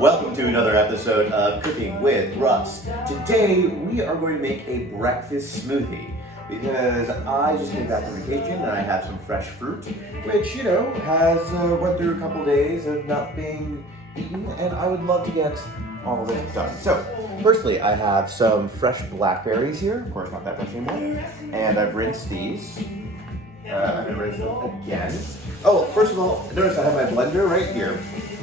Welcome to another episode of Cooking with Russ. Today we are going to make a breakfast smoothie because I just came back from vacation and I have some fresh fruit, which has went through a couple days of not being eaten, and I would love to get all of it done. So, firstly, I have some fresh blackberries here. Of course, not that fresh anymore. And I've rinsed these. I'm gonna rinse them again. Oh, first of all, notice I have my blender right here.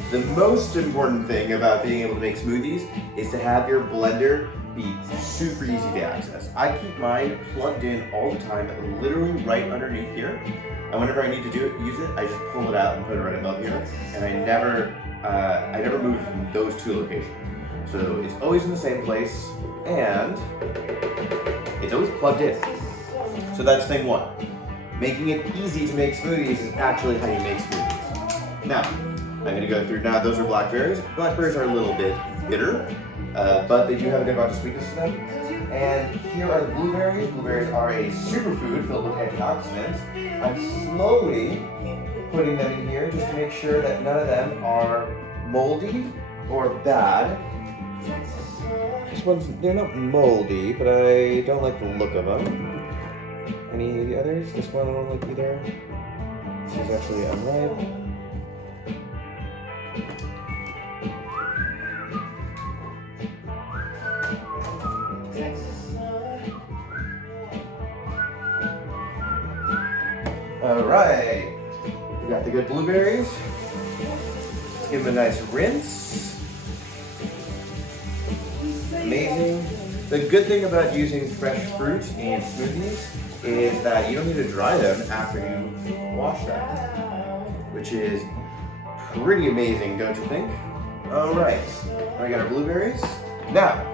The most important thing about being able to make smoothies is to have your blender be super easy to access. I keep mine plugged in all the time, literally right underneath here. And whenever I need to use it, I just pull it out and put it right above here. And I never move from those two locations. So it's always in the same place, and it's always plugged in. So that's thing one. Making it easy to make smoothies is actually how you make smoothies. Now, I'm going to go through, now those are blackberries. Blackberries are a little bit bitter, but they do have a good amount of sweetness to them. And here are the blueberries. Blueberries are a superfood filled with antioxidants. I'm slowly putting them in here just to make sure that none of them are moldy or bad. They're not moldy, but I don't like the look of them. Any of the others? This one I don't like either. This is actually unripe. Alright, we got the good blueberries. Let's give them a nice rinse. Amazing. The good thing about using fresh fruit in smoothies is that you don't need to dry them after you wash them, which is pretty amazing, don't you think? Alright, I got our blueberries. Now,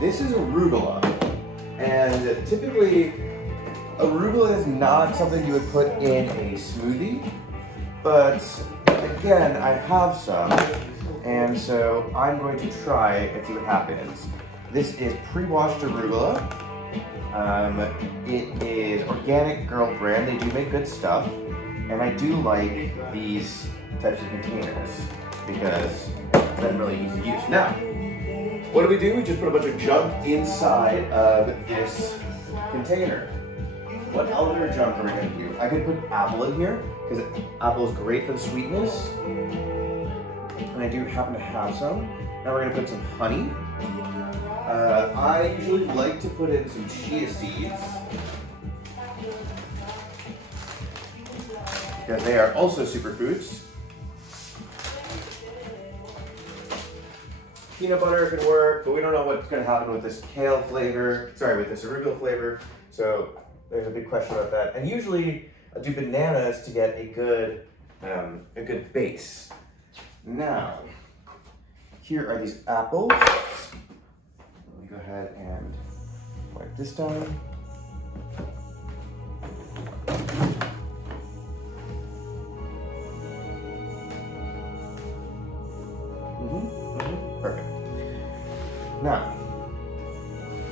this is arugula, and typically arugula is not something you would put in a smoothie, but again, I have some, and so I'm going to try and see what happens. This is pre-washed arugula. It is organic girl brand. They do make good stuff, and I do like these types of containers because they're really easy to use. Now, what do? We just put a bunch of junk inside of this container. What other junk are we going to do? I could put apple in here because apple is great for the sweetness, and I do happen to have some. Now we're going to put some honey. I usually like to put in some chia seeds because they are also superfoods. Peanut butter could work, but we don't know what's going to happen with this kale flavor. With this arugula flavor. So there's a big question about that. And usually I do bananas to get a good base. Now, here are these apples. Let me go ahead and wipe this down. Perfect. Now,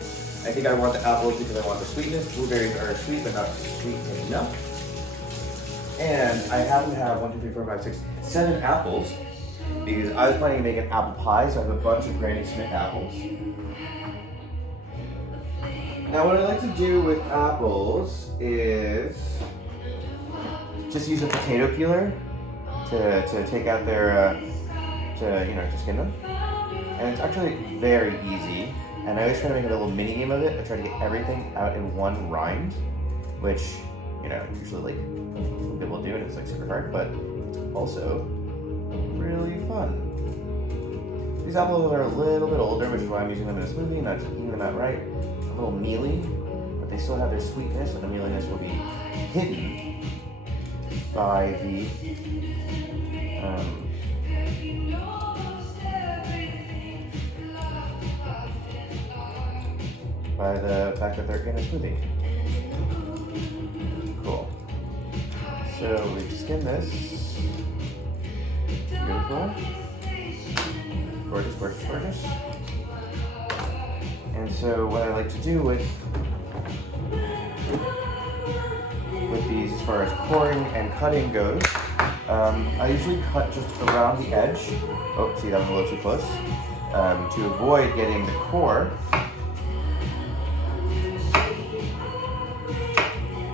I think I want the apples because I want the sweetness. Blueberries are sweet, but not sweet enough. And I happen to have 7 apples because I was planning to make an apple pie, so I have a bunch of Granny Smith apples. Now, what I like to do with apples is just use a potato peeler to take out their, to skin them. And it's actually very easy. And I always try to make a little mini game of it. I try to get everything out in one rind, which, usually people do, and it's like super hard, but also really fun. These apples are a little bit older, which is why I'm using them in a smoothie, not eating them outright. A little mealy, but they still have their sweetness, and the mealiness will be hidden by the fact that they're in a smoothie. Cool. So we skim this. Beautiful. Gorgeous, gorgeous, gorgeous. And so what I like to do with these as far as coring and cutting goes I usually cut just around the edge. Oh, see, that was a little too close. To avoid getting the core.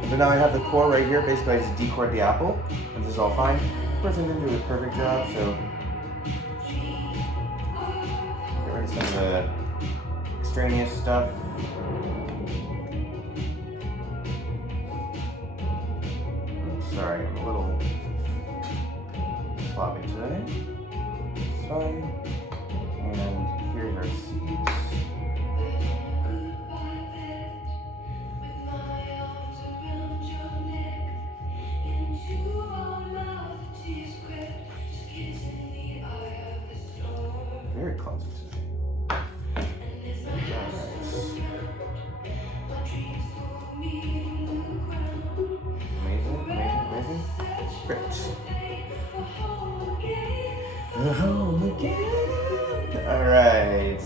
So now I have the core right here. Basically, I just decored the apple, and this is all fine. Of course, I didn't do a perfect job, so get rid of some of the extraneous stuff. Oops, sorry, I'm a little sloppy today. It's fine. And here's our seeds. Very closet today. Amazing. Great. Alright.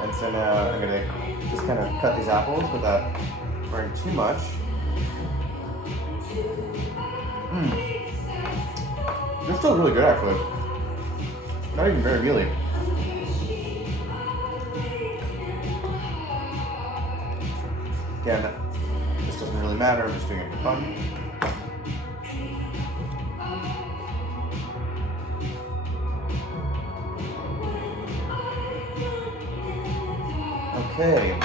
And so now I'm gonna just kind of cut these apples without burning too much. They're still really good actually. Not even very mealy. Again, this doesn't really matter, I'm just doing it for fun. Okay,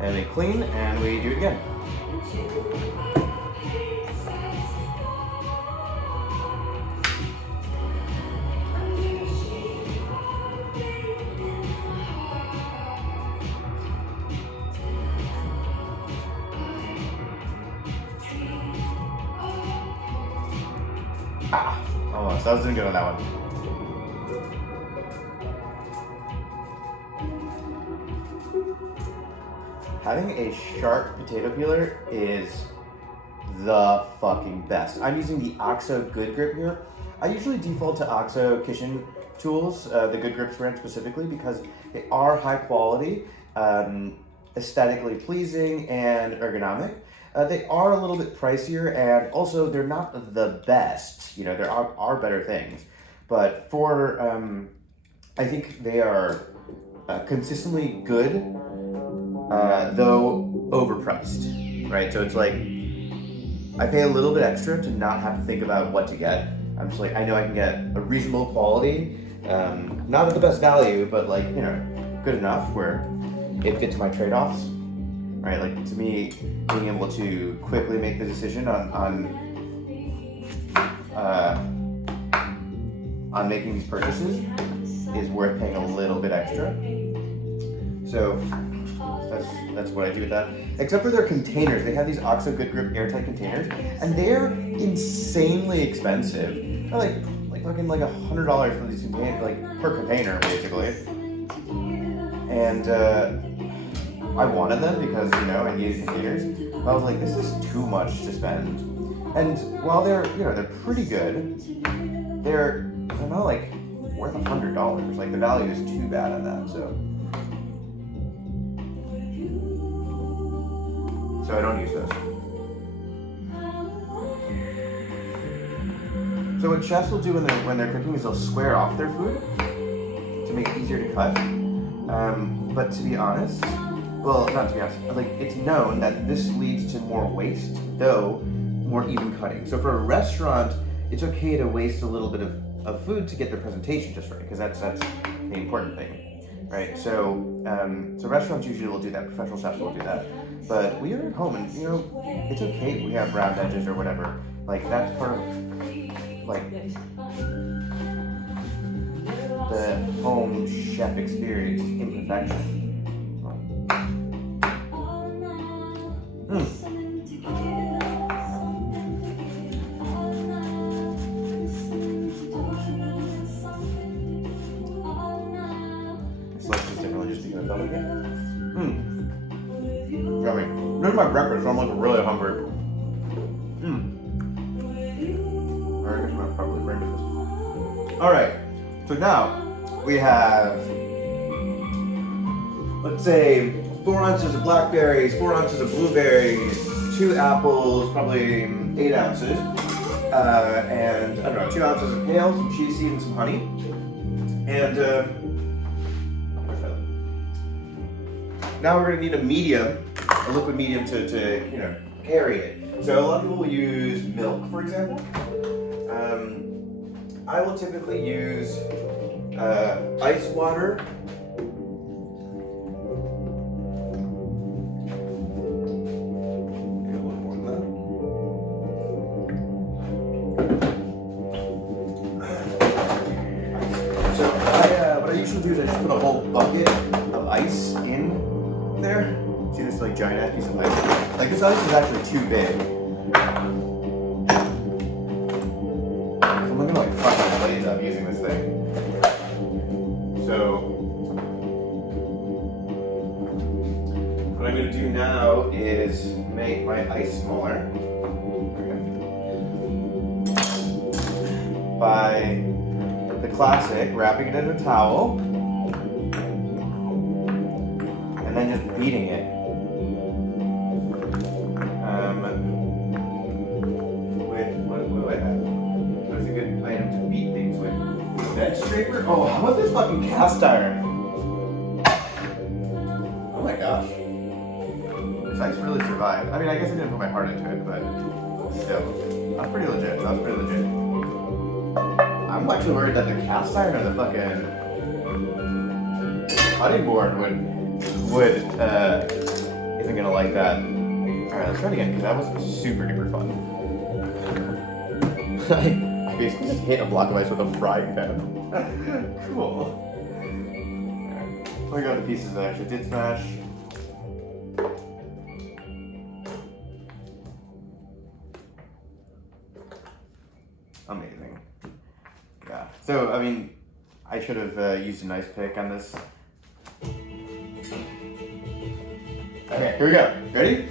and they clean, and we do it again. Almost. I was doing good on that one. Having a sharp potato peeler is the fucking best. I'm using the OXO Good Grip here. I usually default to OXO kitchen tools, the Good Grips brand specifically, because they are high quality, aesthetically pleasing, and ergonomic. They are a little bit pricier, and also they're not the best. You know, there are better things, but for I think they are consistently good, though overpriced, right? So it's like I pay a little bit extra to not have to think about what to get. I'm just like, I know I can get a reasonable quality, not at the best value, but like, you know, good enough where it fits my trade-offs. Right, like to me, being able to quickly make the decision on making these purchases is worth paying a little bit extra. So that's what I do with that. Except for their containers, they have these OXO Good Grip airtight containers, and they're insanely expensive. They're like fucking like $100 for these containers, like per container basically. And I wanted them because, you know, I needed containers. But I was like, this is too much to spend. And while they're, you know, they're pretty good, they're not like worth $100. Like the value is too bad on that. So I don't use those. So what chefs will do when they're cooking is they'll square off their food to make it easier to cut. But to be honest, well, not to be honest, like it's known that this leads to more waste, though more even cutting. So for a restaurant, it's okay to waste a little bit of food to get the presentation just right, because that's the important thing, right? So so restaurants usually will do that, professional chefs will do that. But we are at home, and you know, it's okay if we have round edges or whatever. Like that's part of like the home chef experience, imperfection. This is differently just because I'm again. Yummy. This is my breakfast, so I'm like really hungry. Alright, I guess I'm gonna probably frame this. Alright, so now we have, let's say, 4 ounces of blackberries, 4 ounces of blueberries, 2 apples, probably 8 ounces. and I don't know, 2 ounces of kale, some chia seed, and some honey. And now we're gonna need a liquid medium to carry it. So a lot of people will use milk, for example. I will typically use ice water. Maybe a little more than that. So what I usually do is I just put a whole bucket of ice in there. See this like giant ass piece of ice? Like this ice is actually too big. I'm gonna like fuck my blades up using this thing. So what I'm gonna do now is make my ice smaller by the classic wrapping it in a towel and then just beating it. What do I have? What is a good item to beat things with? Bench scraper? Oh, how about this fucking cast iron? Oh my gosh. This ice really survived. I mean, I guess I didn't put my heart into it, but still. That's pretty legit. That's pretty legit. I'm actually worried that the cast iron or the fucking cutting board isn't gonna like that. Alright, let's try it again, because that was super duper fun. I basically just hit a block of ice with a frying pan. Cool. Alright. I got the pieces that I actually did smash. Amazing. Yeah. So, I mean, I should have used a nice pick on this. Okay, here we go. Ready?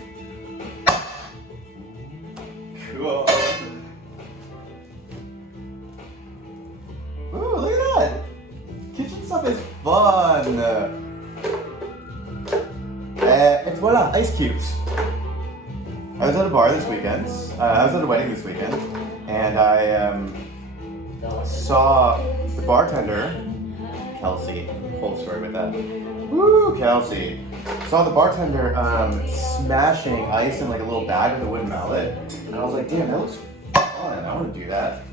Cool. Ooh, look at that! Kitchen stuff is fun! And voila, ice cubes. I was at a bar this weekend. I was at a wedding this weekend, and I saw the bartender, Kelsey. Whole story with that. Woo, Kelsey. Saw the bartender smashing ice in like a little bag with a wooden mallet, and I was like, damn, that looks fun. I want to do that.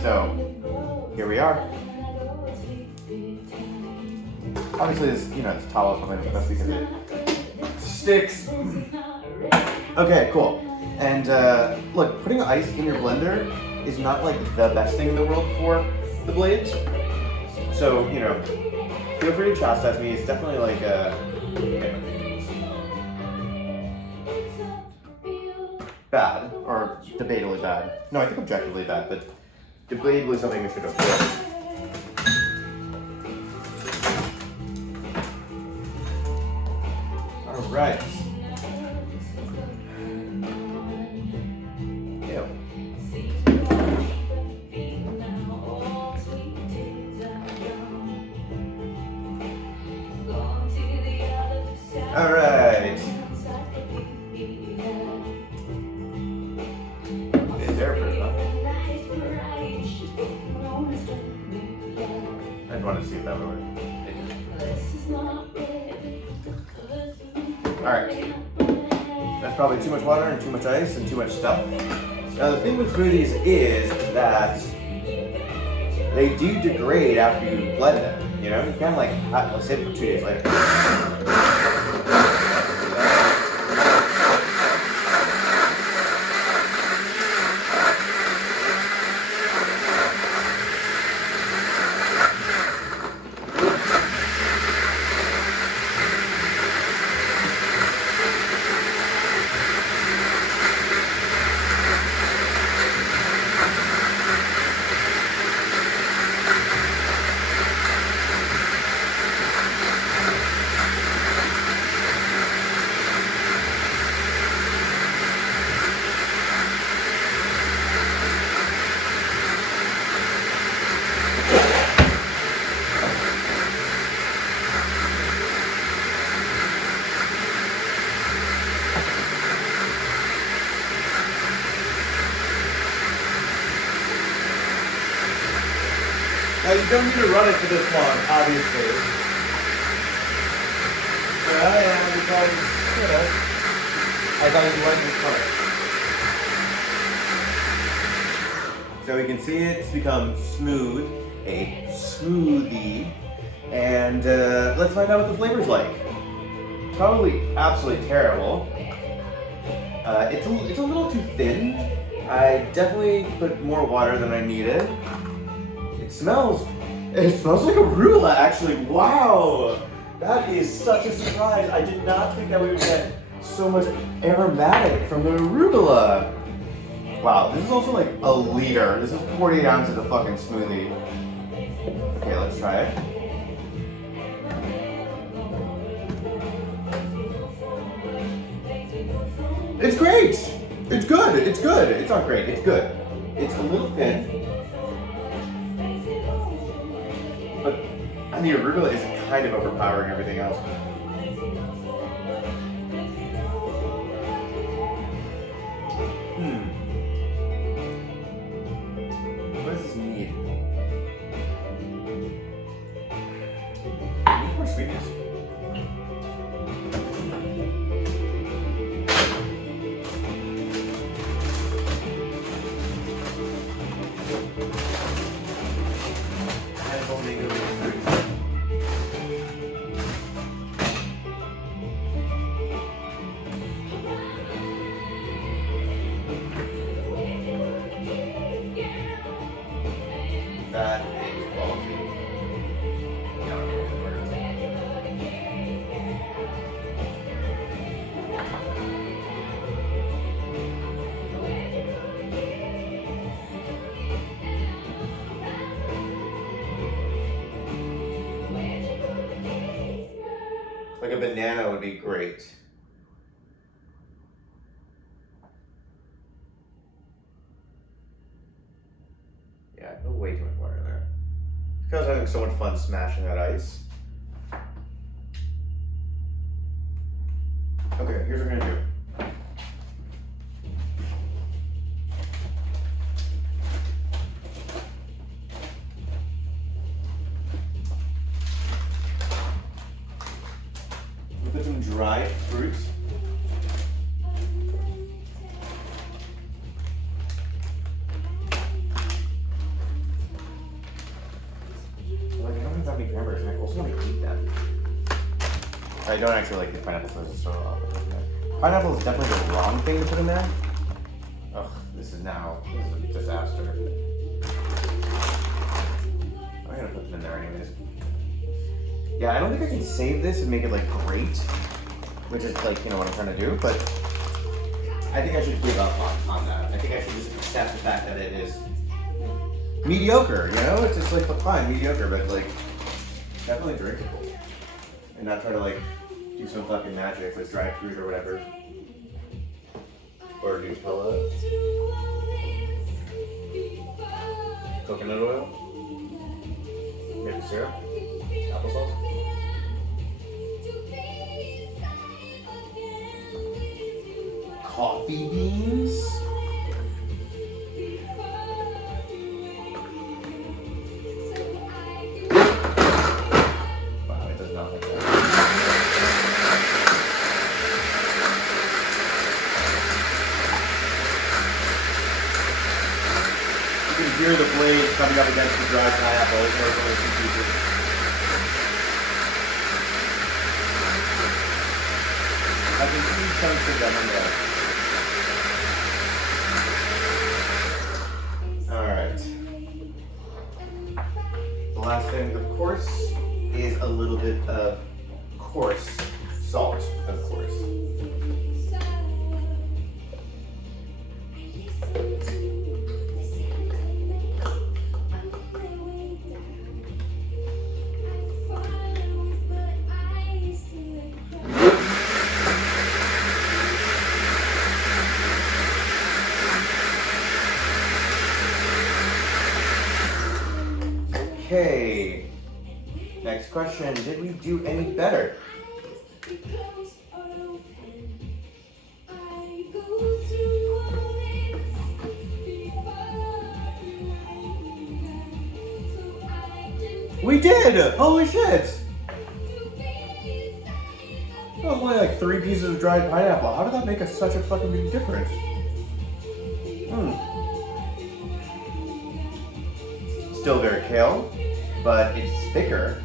So here we are. Obviously, this this towel is something that's because it sticks. Okay, cool. And look, putting ice in your blender is not like the best thing in the world for the blades. So feel free to chastise me. It's definitely like bad, or debatably bad. No, I think objectively bad, but debatably something we should avoid. All right. Ew. All right. It's there first, huh? I just wanted to see if that would work. All right. That's probably too much water and too much ice and too much stuff. Now the thing with smoothies is that they do degrade after you blend them. You can't like save it for 2 days later. Now you don't need to run it for this long, obviously. But because, you know, I thought you'd like this color. So we can see it's become smooth, a smoothie. And let's find out what the flavor's like. Probably absolutely terrible. It's a little too thin. I definitely put more water than I needed. It smells like arugula, actually. Wow, that is such a surprise. I did not think that we would get so much aromatic from the arugula. Wow, this is also like a liter. This is 48 ounces of fucking smoothie. Okay, let's try it. It's great! It's good! It's good! It's not great, it's good. It's a little thin. But and the arugula is kind of overpowering everything else. What does this need? I need more sweetness. That is quality. Like a banana would be great. Yeah, I put way too much water in there. Because I was having so much fun smashing that ice. Okay, here's what we're gonna do. We put some dried fruits. I don't actually like the pineapple flavors so well. Pineapple is definitely the wrong thing to put in there. Ugh, this is a disaster. I'm gonna put them in there anyways. Yeah, I don't think I can save this and make it like great, which is like, you know what I'm trying to do, but I think I should give up on that. I think I should just accept the fact that it is mediocre, you know? It's just like, fine, mediocre, but like, definitely drinkable. And not try to like do some fucking magic with dried fruit or whatever. Or Nutella. Coconut oil. Maple syrup. Applesauce. Coffee beans. Hear the blades coming up against the dried pineapple. There's only two pieces. I can see chunks of them in there. Alright. The last thing, of course, is a little bit of coarse salt, of course. Okay, next question, did we do any better? We did! Holy shit! That was only like 3 pieces of dried pineapple. How did that make such a fucking big difference? Still very kale, but it's thicker.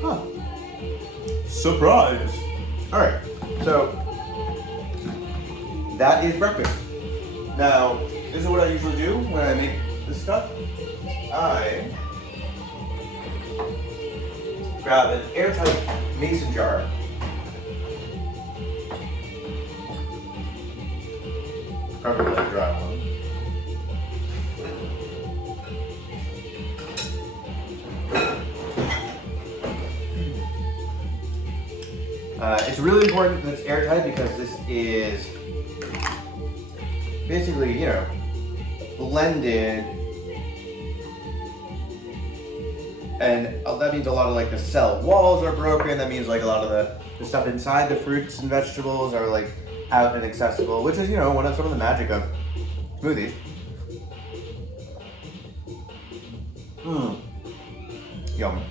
Huh. Surprise! Alright, so that is breakfast. Now, this is what I usually do when I make this stuff. I grab an airtight mason jar. Probably a dry one. It's really important that it's airtight because this is basically, you know, blended, and that means a lot of like the cell walls are broken. That means like a lot of the stuff inside the fruits and vegetables are like out and accessible, which is, you know, some of the magic of smoothies. Yum.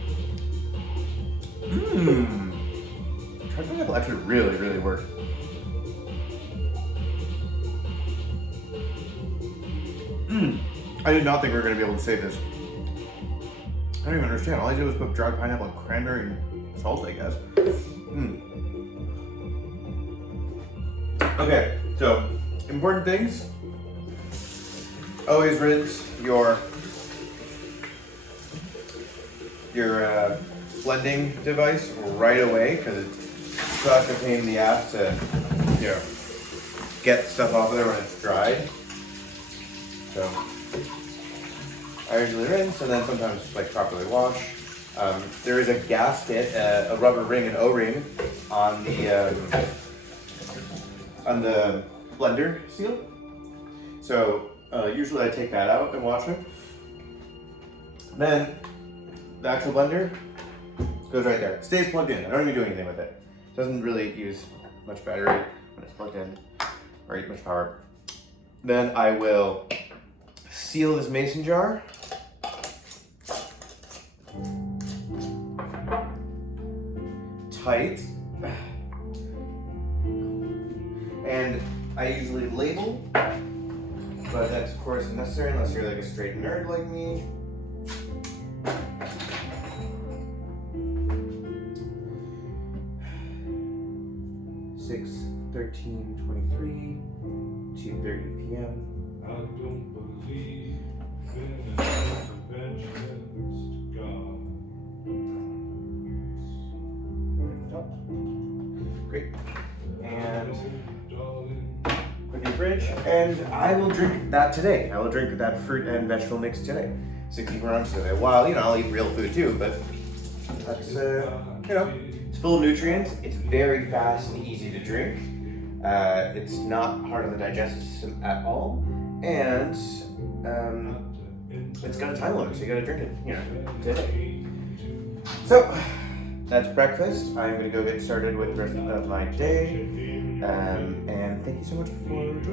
Pineapple actually really work. I did not think we were going to be able to save this. I don't even understand. All I did was put dried pineapple and cranberry and salt, I guess. Okay, so important things. Always rinse your blending device right away because it's such a pain in the ass to, you know, get stuff off of there when it's dried. So I usually rinse and then sometimes like properly wash. There is a gasket, a rubber ring, an O-ring on the blender seal. So usually I take that out and wash it. Then the actual blender goes right there. It stays plugged in. I don't even do anything with it. It doesn't really use much battery when it's plugged in or eat much power. Then I will seal this mason jar. Tight. And I usually label, but that's of course unnecessary unless you're like a straight nerd like me. Six 13:23, 2:30 p.m. I don't believe in an interventionist God. Great. And put in the fridge, and I will drink that today. I will drink that fruit and vegetable mix today. 60 grams today. While, you know, I'll eat real food too, but that's, you know, it's full of nutrients. It's very fast and easy to drink. It's not hard on the digestive system at all, and it's got a time limit, so you gotta drink it, you know, today. So that's breakfast. I'm gonna go get started with the rest of my day, and thank you so much for joining me.